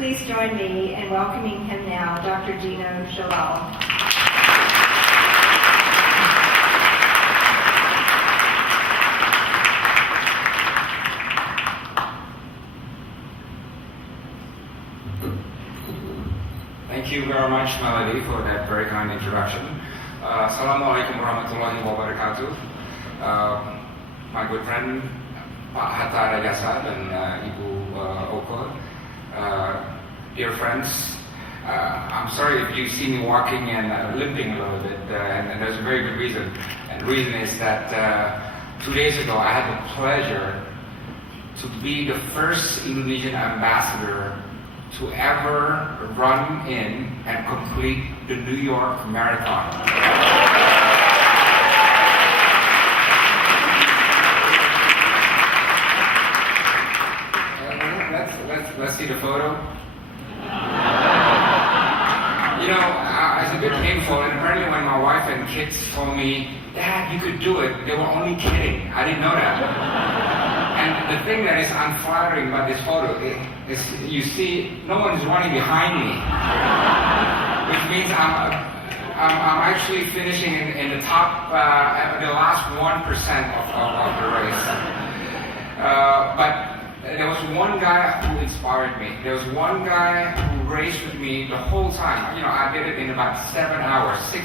Please join me in welcoming him now, Dr. Dino Patti. Thank you very much, Melody, for that very kind introduction. Assalamualaikum warahmatullahi wabarakatuh. My good friend Pak Hatta Rajasa dan Ibu Oko, dear friends, I'm sorry if you see me walking and limping a little bit, and there's a very good reason. And the reason is that 2 days ago I had the pleasure to be the first Indonesian ambassador to ever run in and complete the New York Marathon. Let's see the photo. You know, it's a bit painful, and apparently when my wife and kids told me, "Dad, you could do it," they were only kidding. I didn't know that. And the thing that is unflattering about this photo is you see no one's running behind me, which means I'm actually finishing in the top, the last 1% of the race. But there was one guy who inspired me. There was one guy who raced with me the whole time. You know, I did it in about 7 hours, 6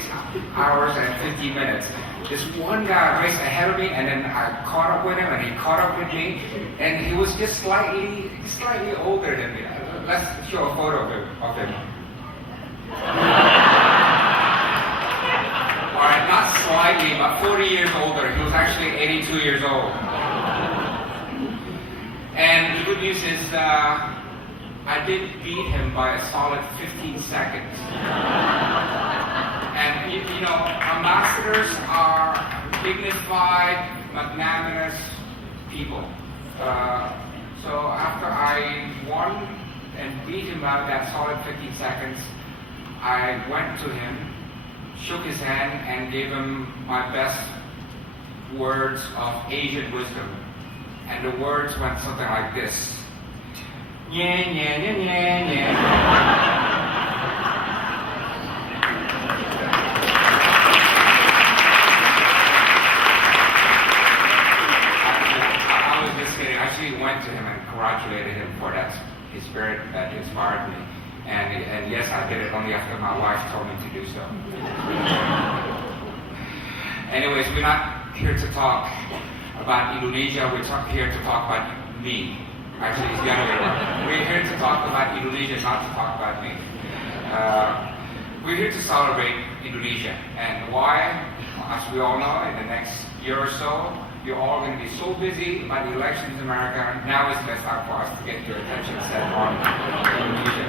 hours and 50 minutes. This one guy raced ahead of me, and then I caught up with him, and he caught up with me, and he was just slightly older than me. Let's show a photo of him. All right, not slightly, but 40 years older. He was actually 82 years old. And the good news is I did beat him by a solid 15 seconds. And you know, ambassadors are dignified, magnanimous people. So after I won and beat him by that solid 15 seconds, I went to him, shook his hand, and gave him my best words of Asian wisdom. And the words went something like this. Nye, nye, nye, nye, nye. I was just kidding. I actually went to him and congratulated him for that, his spirit that inspired me. And yes, I did it only after my wife told me to do so. Anyways, we're not here to talk about Indonesia, we're here to talk about me. Actually, it's the other way around. We're here to talk about Indonesia, not to talk about me. We're here to celebrate Indonesia. And why? As we all know, in the next year or so, you're all going to be so busy about the elections in America. Now is the best time for us to get your attention set on Indonesia.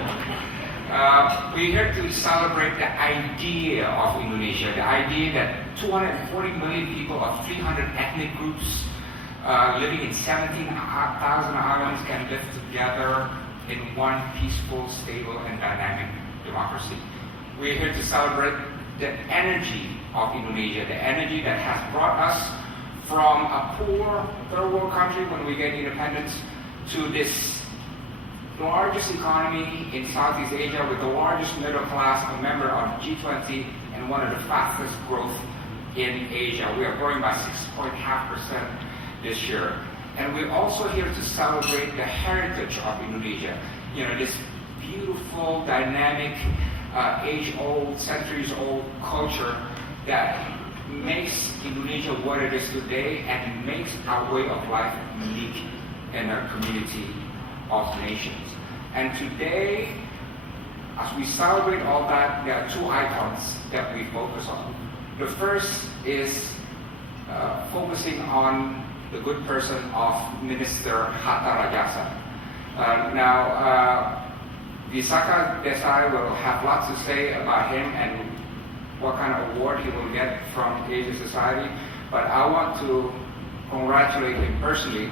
We're here to celebrate the idea of Indonesia, the idea that 240 million people of 300 ethnic groups living in 17,000 islands can live together in one peaceful, stable, and dynamic democracy. We're here to celebrate the energy of Indonesia, the energy that has brought us from a poor third world country when we get independence to this largest economy in Southeast Asia with the largest middle class, a member of G20, and one of the fastest growth in Asia. We are growing by 6.5% this year. And we're also here to celebrate the heritage of Indonesia. You know, this beautiful, dynamic, age-old, centuries-old culture that makes Indonesia what it is today and makes our way of life unique in our community of nations. And today, as we celebrate all that, there are two icons that we focus on. The first is focusing on the good person of Minister Hatta Rajasa. Now, Visakha Desai will have lots to say about him and what kind of award he will get from Asian Society, but I want to congratulate him personally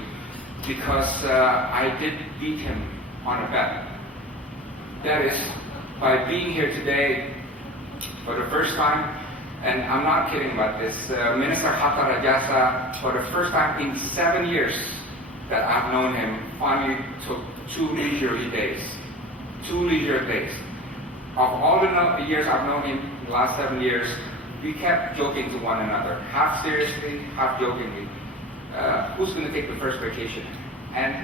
because I did beat him on a bet. That is, by being here today for the first time, and I'm not kidding about this, Minister Hatta Rajasa, for the first time in 7 years that I've known him, finally took 2 leisurely days 2 leisure days. Of all the years I've known him, the last 7 years, we kept joking to one another, half seriously, half jokingly. Who's going to take the first vacation? And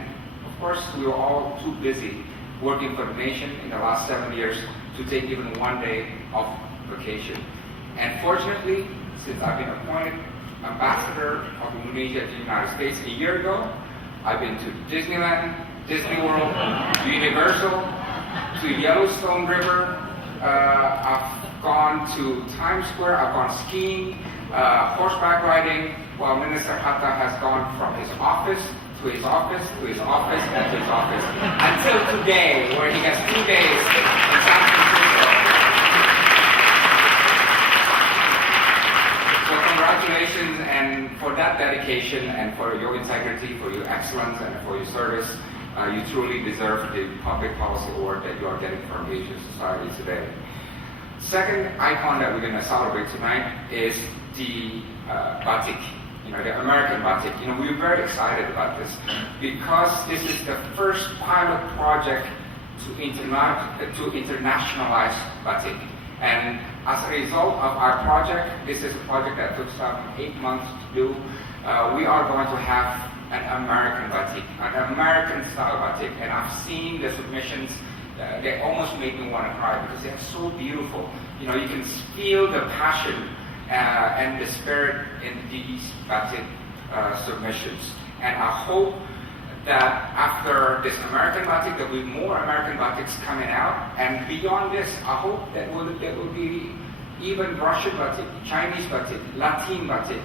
of course, we were all too busy working for the nation in the last 7 years to take even 1 day of vacation. And fortunately, since I've been appointed ambassador of Indonesia to the United States a year ago, I've been to Disneyland, Disney World, to Universal, to Yellowstone River. I've gone to Times Square. I've gone skiing, horseback riding, while Minister Hatta has gone from his office to his office, to his office, and to his office, until today, where he has 2 days in San Francisco. So congratulations, and for that dedication, and for your integrity, for your excellence, and for your service, you truly deserve the Public Policy Award that you are getting from Asian Society today. Second icon that we're going to celebrate tonight is the Batik, the American Batik. We're very excited about this because this is the first pilot project to internationalize Batik. And as a result of our project, this is a project that took some 8 months to do. We are going to have an American Batik, an American style Batik. And I've seen the submissions. They almost make me want to cry because they're so beautiful. You can feel the passion and the spirit in these Batik submissions. And I hope that after this American Batik, there will be more American Batiks coming out. And beyond this, I hope that there will be even Russian Batik, Chinese Batik, Latin Batik,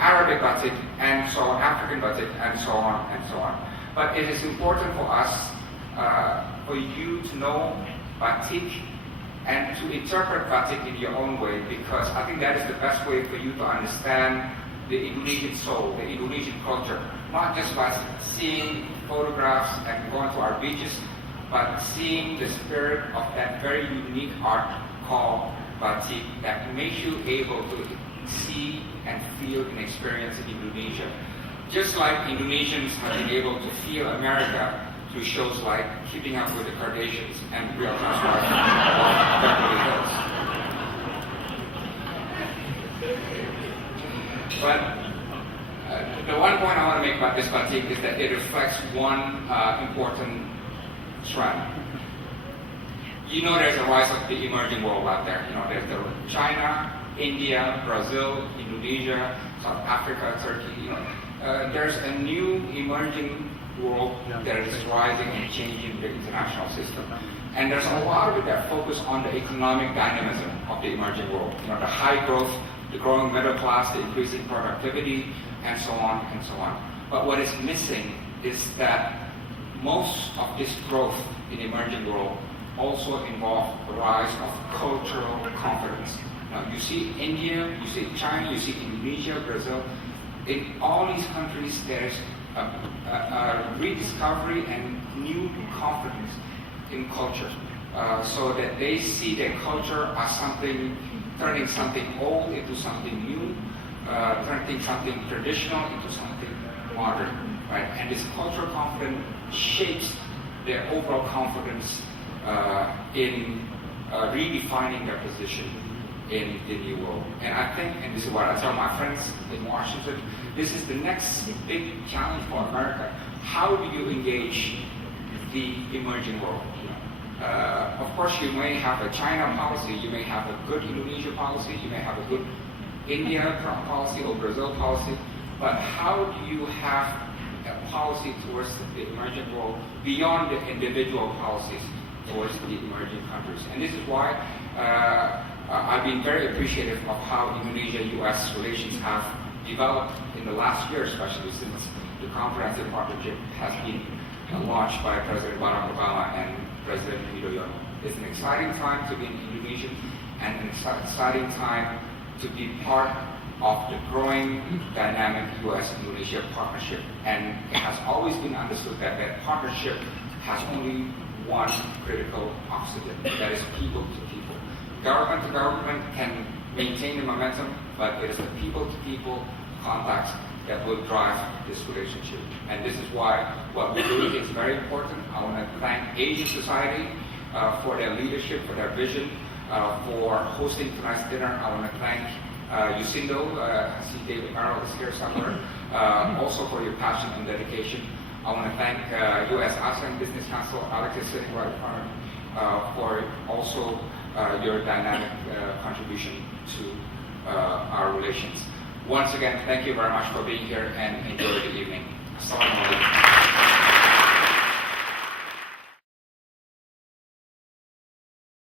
Arabic Batik, and so on, African Batik, and so on, and so on. But it is important for us, for you to know Batik and to interpret Batik in your own way, because I think that is the best way for you to understand the Indonesian soul, the Indonesian culture, not just by seeing photographs and going to our beaches, but seeing the spirit of that very unique art called Batik that makes you able to see and feel and experience Indonesia. Just like Indonesians have been able to feel America through shows like Keeping Up with the Kardashians and Real Housewives of Beverly Hills. But the one point I want to make about this Batik is that it reflects one important trend. There's a rise of the emerging world out there. There's China, India, Brazil, Indonesia, South Africa, Turkey. There's a new emerging world that is rising and changing the international system. And there's a lot of it that focus on the economic dynamism of the emerging world. The high growth, the growing middle class, the increasing productivity, and so on and so on. But what is missing is that most of this growth in the emerging world also involve the rise of cultural confidence. Now you see India, you see China, you see Indonesia, Brazil. In all these countries, there is a rediscovery and new confidence in culture, so that they see their culture as turning something old into something new, turning something traditional into something modern, right? And this cultural confidence shapes their overall confidence in redefining their position in the new world. And I think, and this is what I tell my friends in Washington, this is the next big challenge for America. How do you engage the emerging world? Of course, you may have a China policy, you may have a good Indonesia policy, you may have a good India policy or Brazil policy, but how do you have a policy towards the emerging world beyond the individual policies towards the emerging countries? And this is why I've been very appreciative of how Indonesia-U.S. relations have developed in the last year, especially since the comprehensive partnership has been launched by President Barack Obama and President Widodo. It's an exciting time to be in Indonesia and an exciting time to be part of the growing dynamic U.S.-Indonesia partnership. And it has always been understood that that partnership has only one critical oxygen, that is people to people. Government to government can maintain the momentum, but it is the people to people contacts that will drive this relationship. And this is why what we're doing is very important. I want to thank Asian Society for their leadership, for their vision, for hosting tonight's dinner. I want to thank Yusindo, I see David Merrill is here somewhere, also for your passion and dedication. I want to thank U.S. ASEAN Business Council, Alex is sitting right in front of me, for also your dynamic contribution to our relations. Once again, thank you very much for being here and enjoy the evening. Assalamu alaikum.